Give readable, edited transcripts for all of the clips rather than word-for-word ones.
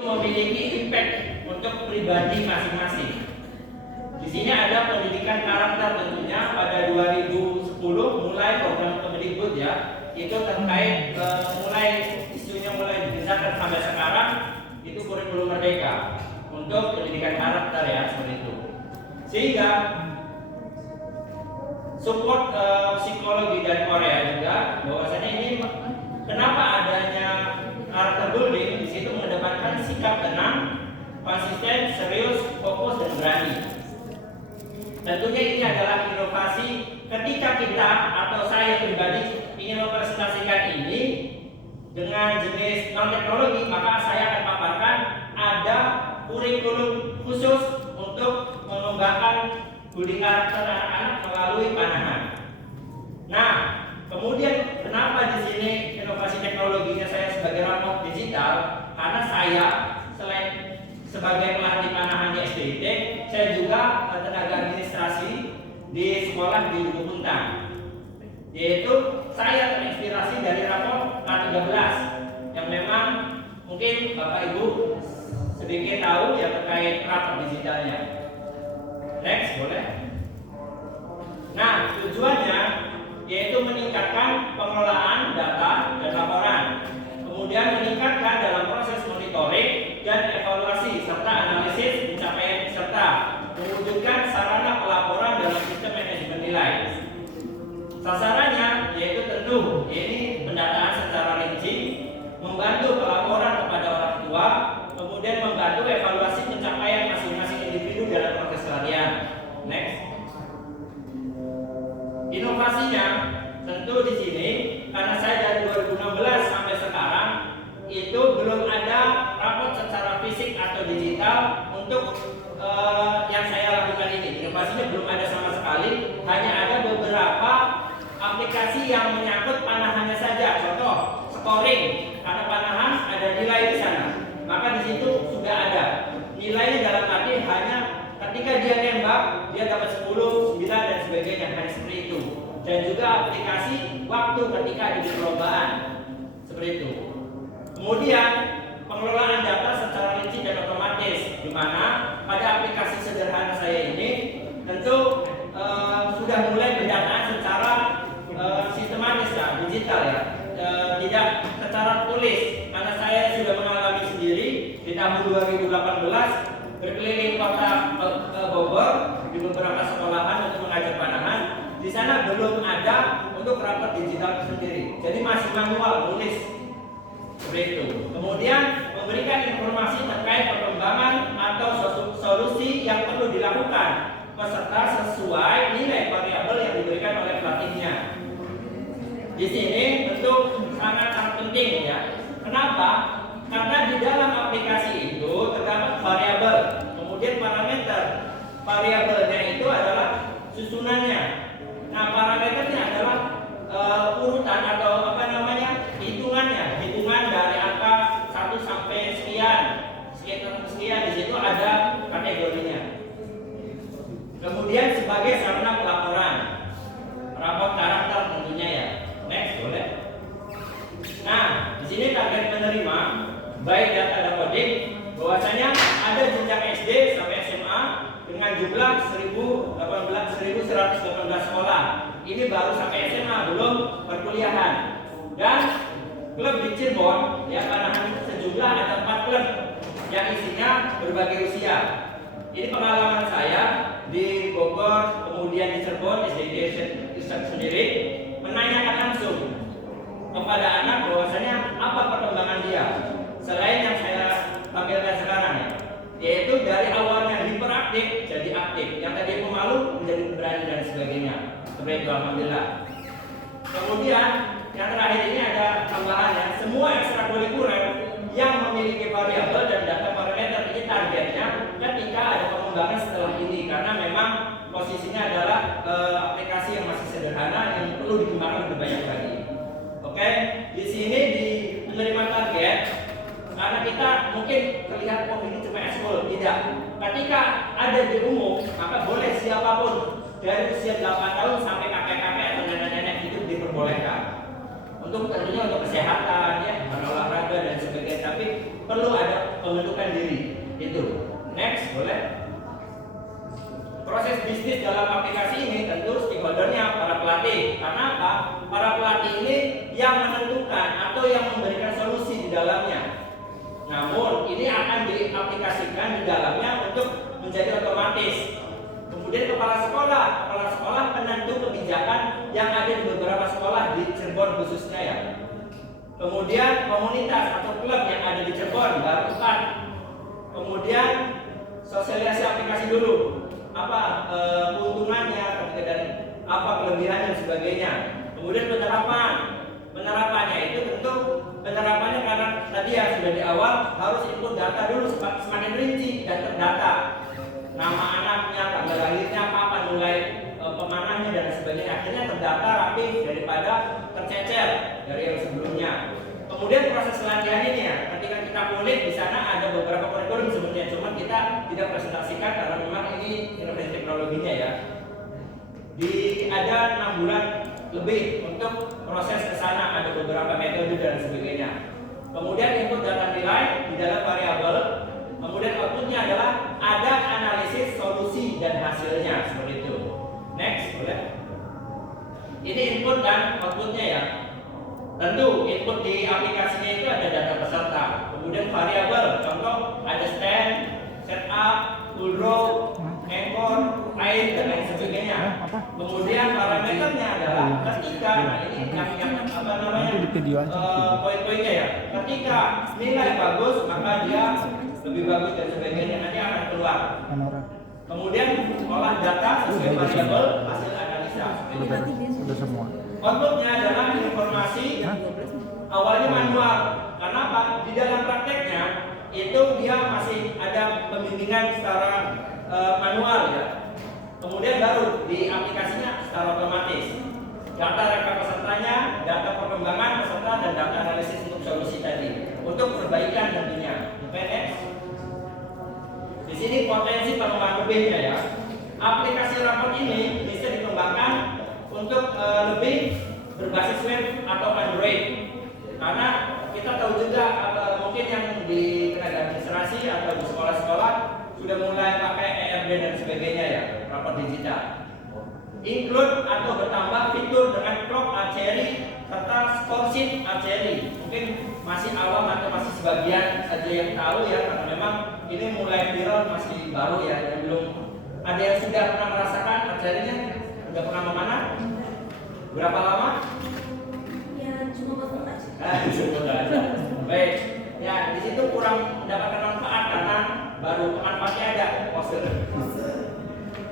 memiliki impact untuk pribadi masing-masing. Di sini ada pendidikan karakter tentunya pada 2010 mulai program Kemendikbud ya, itu terkait mulai isunya mulai dibesarkan sampai sekarang itu kurikulum merdeka untuk pendidikan karakter ya seperti itu. Sehingga support psikologi dari Korea juga bahwasanya ini kenapa adanya karakter building di situ mengedepankan sikap tenang, konsisten, serius, fokus dan berani. Tentunya ini adalah inovasi ketika kita atau saya pribadi ingin mempresentasikan ini dengan jenis non teknologi, maka saya akan paparkan ada kurikulum khusus untuk mengembangkan budi karakter anak-anak melalui panahan. Nah, kemudian kenapa di sini inovasi teknologinya saya sebagai rapot digital? Karena saya selain sebagai pelatih panahan di SDIT, saya juga tenaga administrasi di sekolah di Duku Puntang. Yaitu saya terinspirasi dari rapor K13 yang memang mungkin Bapak Ibu sedikit tahu ya terkait rapor digitalnya. Next, boleh. Nah, tujuannya yaitu meningkatkan pengelolaan data dan laporan, kemudian meningkatkan dalam proses monitoring dan evaluasi serta analisis pencapaian peserta, mewujudkan sarana pelaporan dalam sistem manajemen nilai. Sasarannya yaitu tentu ini pendataan secara rinci, membantu pelaporan kepada orang tua, kemudian membantu evaluasi pencapaian masing-masing individu dalam proses latihan. Next. Inovasinya tentu di sini karena saya dari 2016 sampai sekarang itu belum ada rapot secara fisik atau digital untuk yang saya lakukan ini. Inovasinya belum ada sama sekali, hanya ada beberapa aplikasi yang menyangkut panahannya saja. Contoh scoring, karena panahan ada nilai di sana, maka di situ sudah ada nilainya dalam arti hanya ketika dia nembak dia dapat 10, 9 dan sebagainya, hanya seperti itu. Dan juga aplikasi waktu ketika di perlombaan seperti itu. Kemudian pengelolaan data secara rinci dan otomatis, di mana pada aplikasi sederhana saya ini tentu sudah mulai pendataan secara sistematis ya, digital ya, tidak secara tulis. Karena saya sudah mengalami sendiri di tahun 2018 berkeliling kota Bogor di beberapa sekolahan untuk mengajar panahan. Di sana belum ada untuk rapor digital sendiri, jadi masih manual nulis seperti itu. Kemudian memberikan informasi terkait perkembangan atau solusi yang perlu dilakukan peserta sesuai nilai variabel yang diberikan oleh pelatihnya. Di sini tentu sangat penting ya. Kenapa? Karena di dalam aplikasi itu terdapat variabel, kemudian parameter. Variabelnya itu adalah susunannya. Nah, parameternya adalah urutan atau hitungannya, hitungan dari angka 1 sampai sekian di situ ada kategorinya. Kemudian sebagai sarana pelaporan, rapor karakter tentunya ya. Next, boleh. Nah, di sini target penerima baik data dan coding, bahwasanya ada jenjang SD sampai SMA dengan jumlah 1.118 sekolah. Ini baru sampai SMA, belum perkuliahan. Dan klub di Cirebon ya, panahan sejumlah ada 4 klub yang isinya berbagai usia. Ini pengalaman saya di Bogor, kemudian di Cirebon, SDIT sendiri menanyakan langsung kepada anak bahwasanya apa perkembangan dia selain yang saya tampilkan sekarang ya, yaitu dari awalnya hiperaktif jadi aktif, yang tadi pemalu menjadi berani dan sebagainya. Seperti itu, alhamdulillah. Kemudian yang terakhir ini ada tambahannya, semua ekstrakurikuler yang memiliki variabel dan data parameter ini targetnya ketika ada pengembangan setelah ini, karena memang posisinya adalah aplikasi yang masih sederhana yang perlu dikembangkan lebih banyak lagi. Oke, di sini di menerima target, karena kita mungkin terlihat ini cuma ekskul, tidak. Ketika ada di umum, maka boleh siapapun dari usia 8 tahun sampai kakek-kakek atau nenek-nenek itu diperbolehkan. Untuk tentunya untuk kesehatan ya, olahraga dan sebagainya. Tapi perlu ada pembentukan diri. Itu. Next, boleh. Proses bisnis dalam aplikasi ini tentu stakeholdernya para pelatih. Karena apa? Para pelatih ini yang menentukan atau yang memberikan solusi di dalamnya. Namun ini akan diaplikasikan di dalamnya untuk menjadi otomatis. Kemudian kepala sekolah penentu kebijakan yang ada di beberapa sekolah di Cirebon khususnya ya. Kemudian komunitas atau klub yang ada di Cirebon baru 4. Kemudian sosialisasi aplikasi dulu. Apa keuntungannya dan apa kelebihan dan sebagainya. Kemudian penerapannya itu tentu penerapannya karena tadi ya sudah di awal harus input data dulu semakin rinci dan terdata. Nama anaknya, tanggal lahirnya, kapan mulai pemanahnya dan sebagainya. Akhirnya terdata rapi daripada tercecer dari yang sebelumnya. Kemudian proses latihan ini ya, ketika kita kulik di sana ada beberapa kurikulum sebenarnya, cuma kita tidak presentasikan karena memang ini inovasi teknologinya ya. Ada 6 bulan lebih untuk proses ke sana, ada beberapa metode dan sebagainya. Kemudian input data nilai di dalam variabel. Kemudian outputnya adalah ada analisis solusi dan hasilnya seperti itu. Next, boleh. Ini input dan outputnya ya. Tentu input di aplikasinya itu ada data peserta. Kemudian variabel, contoh ada stand, setup, full row, anchor, air dan lain sebagainya. Kemudian parameternya adalah ketika, nah ini yang apa namanya poin-poinnya ya. Ketika nilai bagus maka dia lebih bagus dan sebagainya nanti akan keluar. Kemudian olah data sesuai variabel hasil analisa. Sudah semua. Outputnya adalah informasi awalnya manual. Karena apa? Di dalam prakteknya itu dia masih ada pembimbingan secara manual ya. Kemudian baru di aplikasinya secara otomatis. Data rekap pesertanya, data perkembangan peserta dan data analisis untuk solusi tadi untuk perbaikan tentunya. Oke, next. Di sini potensi pengembangan lebihnya ya. Aplikasi rapor ini bisa dikembangkan untuk lebih berbasis web atau Android. Karena kita tahu juga mungkin yang di tenaga administrasi atau di sekolah-sekolah sudah mulai pakai ERB dan sebagainya ya, rapor digital. Include atau bertambah fitur dengan clock archery serta scoresheet archery. Mungkin masih awam atau masih sebagian saja yang tahu ya, karena memang ini mulai viral, masih baru ya, yang belum ada yang sudah pernah merasakan archery-nya, sudah pernah memanah. Berapa lama? Ya cuma betul aja. Baik, ya di situ kurang mendapatkan manfaat karena baru manfaatnya ada poster.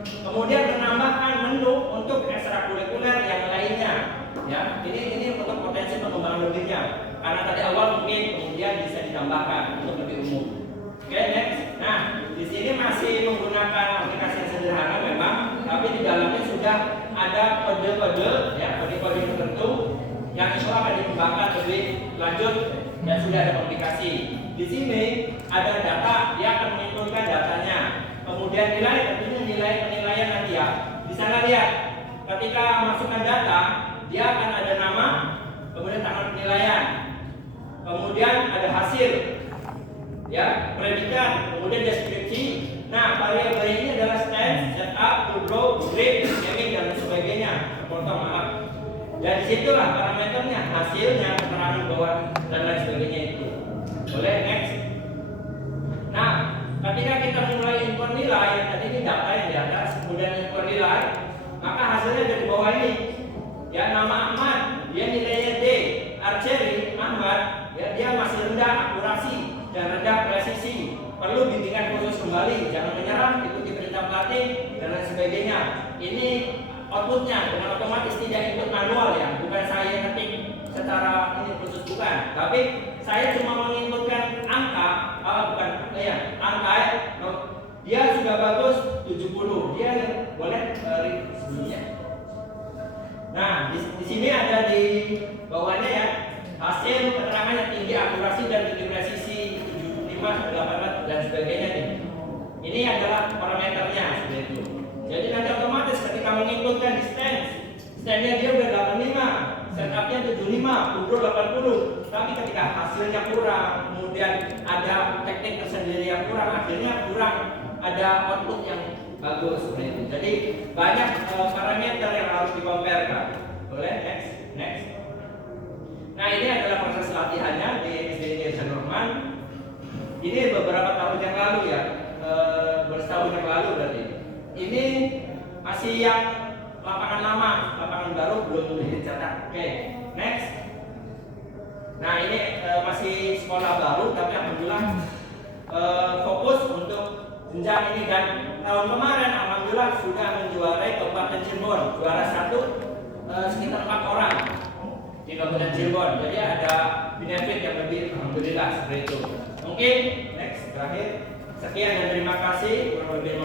Kemudian menambahkan menu untuk ekstrakurikuler yang lainnya. Ya, ini untuk potensi pengembangan lebihnya. Karena tadi awal mungkin kemudian bisa ditambahkan untuk lebih umum. Oke, next. Nah, di sini masih menggunakan aplikasi yang sederhana memang, tapi di dalamnya sudah ada kode-kode, ya, kode-kode tertentu yang insya Allah akan dikembangkan lebih lanjut dan sudah ada aplikasi. Di sini ada data, dia akan menginputkan datanya. Kemudian nilai, tentunya nilai penilaian nanti ya. Di sana lihat, ketika masukkan data, dia akan ada nama, kemudian tanggal penilaian, kemudian ada hasil, ya, predikat, kemudian deskripsi. Nah, variabel ini adalah stance, setup, full row, grade, naming dan sebagainya. Potong maaf. Dan disitulah parameternya, hasilnya, keterangan bawah dan lain sebagainya itu. Boleh next. Nah, ketika kita mulai input nilai, tadi ini data yang di atas, kemudian input nilai, maka hasilnya ada di bawah ini. Ya, nama Ahmad, dia nilainya D. Archery Ahmad, ya, dia masih rendah akurasi dan rendah presisi. Perlu bimbingan khusus kembali, jangan menyerah, ikuti perintah pelatih dan lain sebagainya. Ini outputnya dengan otomatis, tidak input manual ya, bukan saya ketik secara ini khusus, bukan, tapi saya cuma menginputkan angka, angka dia sudah bagus 70, dia boleh sebelumnya. Nah, di sini ada di bawahnya ya, hasil keterangan yang tinggi akurasi dan tinggi presisi 75, 84 dan sebagainya nih. Ini adalah parameternya seperti itu. Jadi nanti otomatis ketika menginputkan di stand-nya dia udah 85, setupnya 75, kubur 80. Tapi ketika hasilnya kurang, kemudian ada teknik tersendiri yang kurang, akhirnya kurang ada output yang bagus seperti itu. Jadi banyak parameter yang harus dikompare. Boleh next. Nah, ini adalah proses latihannya di SDN Norman. Ini beberapa tahun yang lalu ya, bertahun yang lalu berarti. Ini masih yang lapangan lama, lapangan baru belum dicetak. Oke, next. Nah, ini masih sekolah baru, tapi alhamdulillah fokus untuk jenjang ini, dan tahun kemarin alhamdulillah sudah menjuarai Kabupaten Cirebon, juara 1 sekitar 4 orang di Kabupaten Cirebon. Jadi ada benefit yang lebih, alhamdulillah seperti itu. Mungkin next terakhir. Sekian dan terima kasih. Kurang lebih